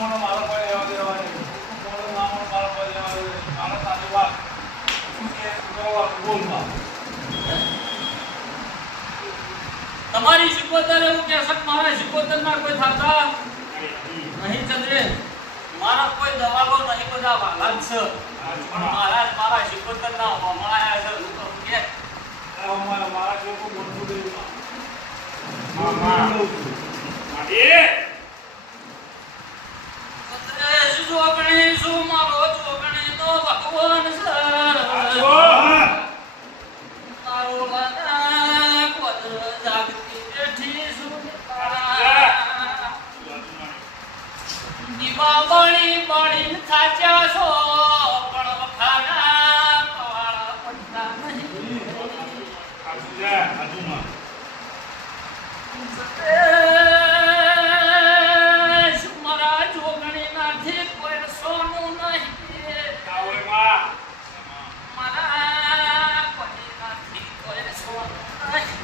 નામનો મારો કોઈ લેવા દેવા નહીં. મોટું નામનો મારો કોઈ લેવા દેવા નહીં. મારા સાચી વાત કે બોલવા તમારી શિકોતર એવું કે છે મારા શિકોતર ના કોઈ થાતા નહીં ચંદ્રે મારા કોઈ દવાલો નહીં બધા વાલા જ છે મહારાજ મારા શિકોતર ના હમણાં છે હું કહું કે મારા જેવો બોલતું નહીં. જોગણી શું મારો જોગણી નો ભગવાન છે મારો લાલા કોદર જાગતી બેઠી શું દીવા બળી બળી થાચ્યા છો પણ વખાણા કવાળા પડતા નહીં મારા જોગણી નાથી કોઈ સોનું નહીં મારા કોઈ નાથી કોઈ સોનું નહીં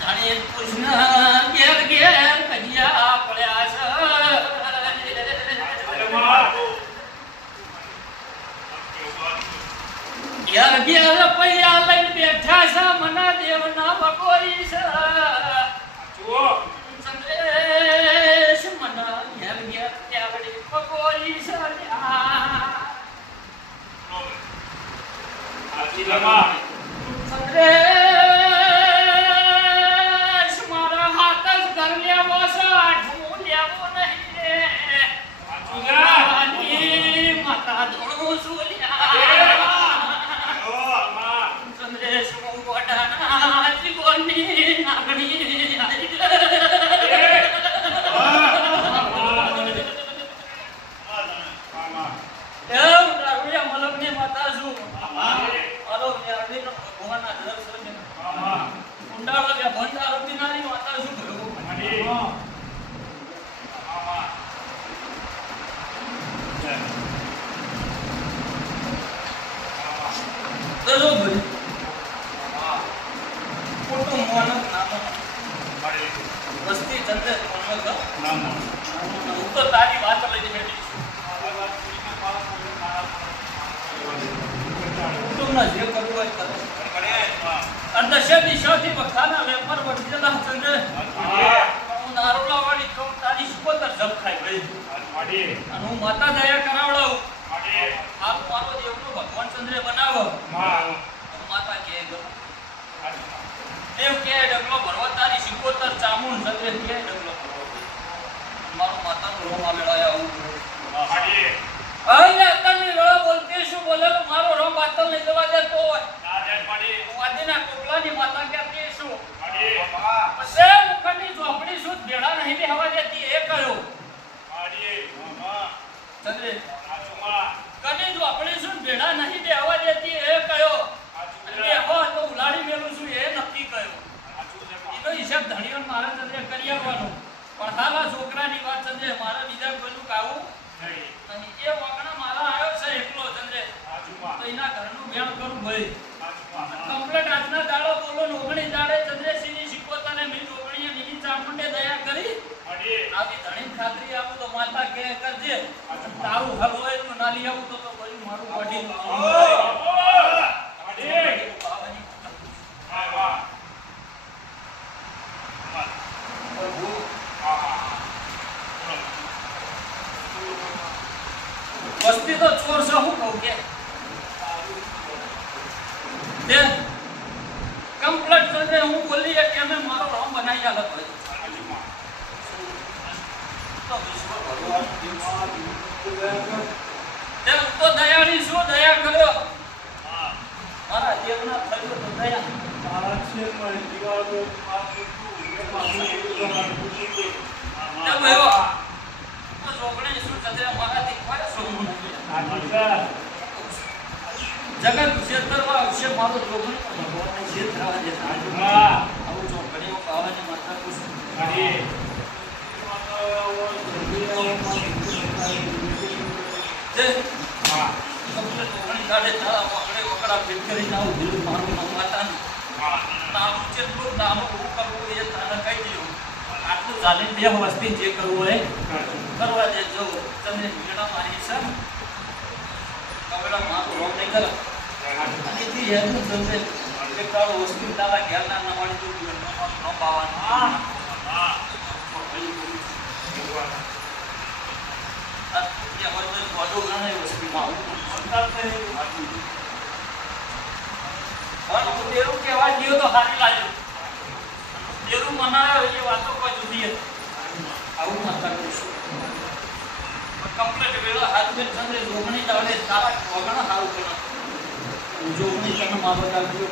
જાણે કૃષ્ણ ઘેર ઘેર કજિયા પડ્યા છે ઘેર ઘેર પૈયા લઈને બેઠા છે મના દેવના બકોરી છે સંદેશ મના ઘેર ઘેર ત્યાવડી બકોરી છે સંદેશ મારા હાથ જ ઘર લેવો છે આઠમું લેવું નહીં માતા ધોણું શું સંદેશ હું ગોડાના જીવનની નાગણી મલકની માતા છું ભગવાનના દર્શન ઊંડાળો કે ભંડારો પીનારી માતા છું વસ્તી ચંદ્ર હું તો તારી વાત લઈને બેઠી કુટુંબના જે કરવું હોય કરે અર્ધશ્ય દિશાથી બખાના વેપાર વડેલા ચંદ્ર હું નારોલા વાળી કહું તારી શિકોતર જપ ખાઈ ગઈ અને હું માતા દયા કરાવડાવું આ મારો દેવનો ભગવાન ચંદ્રે બનાવો માતા કે દેવ કે ડગલો ભરવા તારી શિકોતર ચામુંડ ચંદ્રે કે ડગલો મારો માતાનો રોમ આલેળાયા આવું અરે તને વેળા બોલતી શું બોલેલો મારો રોમ બાતલ લઈ જવા દેતો હોય હું આદિના કોકલાની માતા કહેતી શું પછી મુખની ઝોપડી શું ભેળા નહીં બેહવા દેતી એ કયો ચંદ્રે કની ઝોપડી શું ભેળા નહીં બેહવા દેતી એ કયો અને હો તો ઉલાડી મેલું છું એ નક્કી કયો એનો હિસાબ ધણીઓ મારા ચંદ્રે કરી આવવાનો પણ હાલા છોકરાની વાત ચંદ્રે મારા બીજા કોઈનું કાવું અને એ વાકણા મારા આવ્યો છે એકલો ચંદ્રે તો એના ઘરનું વેણ કરું ભાઈ કમ્પ્લેટ આજના દાડો બોલો નોગણી દાડે ચંદ્રેસિંહની શિકોતરને મી નોગણીએ નીની ચામુંડે દયા કરી આવી ધણી ખાતરી આપું તો માતા કે કરજે તારું હલ હોય તો નાલી આવું તો ભાઈ મારું બોડી વસ્તી તો ચોર છે હું કહું કે કમ્પ્લેટ ચંદ્રે હું બોલી કે અમે મારો રોમ બનાવી આલો તો દયાની શું દયા કર્યો મારા દેવના થયો તો દયા મારા છે મારી દીવાલ પર જગત ક્ષેત્રમાં અક્ષય મારો જોગણ ભગવાનને ક્ષેત્ર આવે આવું ચોકડીઓ પાવાની માતા કુશું કાઢે તારા વકડે વકડા ફિટ કરી જાવ દિલ મારું માતાનું નાનું જેટલું નાનું હું કરવું એ તને કહી દઉં આટલું ચાલીને બે વસ્તી જે કરવું હોય કરવા દેજો. તમને મેળા મારી છે કમેડા મારું રોગ નહીં કરો અને જે હેતું જલ્દે એક તારો વસ્તી તારા ઘેરના ના મળી તું ન પાવાનું. હા એ હવે તો વધુ ગણે વસ્તીમાં તેરું કહેવા ગયો તો સારી લાગ્યું. તેરું મનાયો એ વાતો કોઈ જુદી હતી. આવું માતા કરીશું કમ્પ્લીટ વેળો હાથ બેન સંગે જોગણી ચાલે તારા વગણ સારું કરે જોગણી તને મારો ચાલજો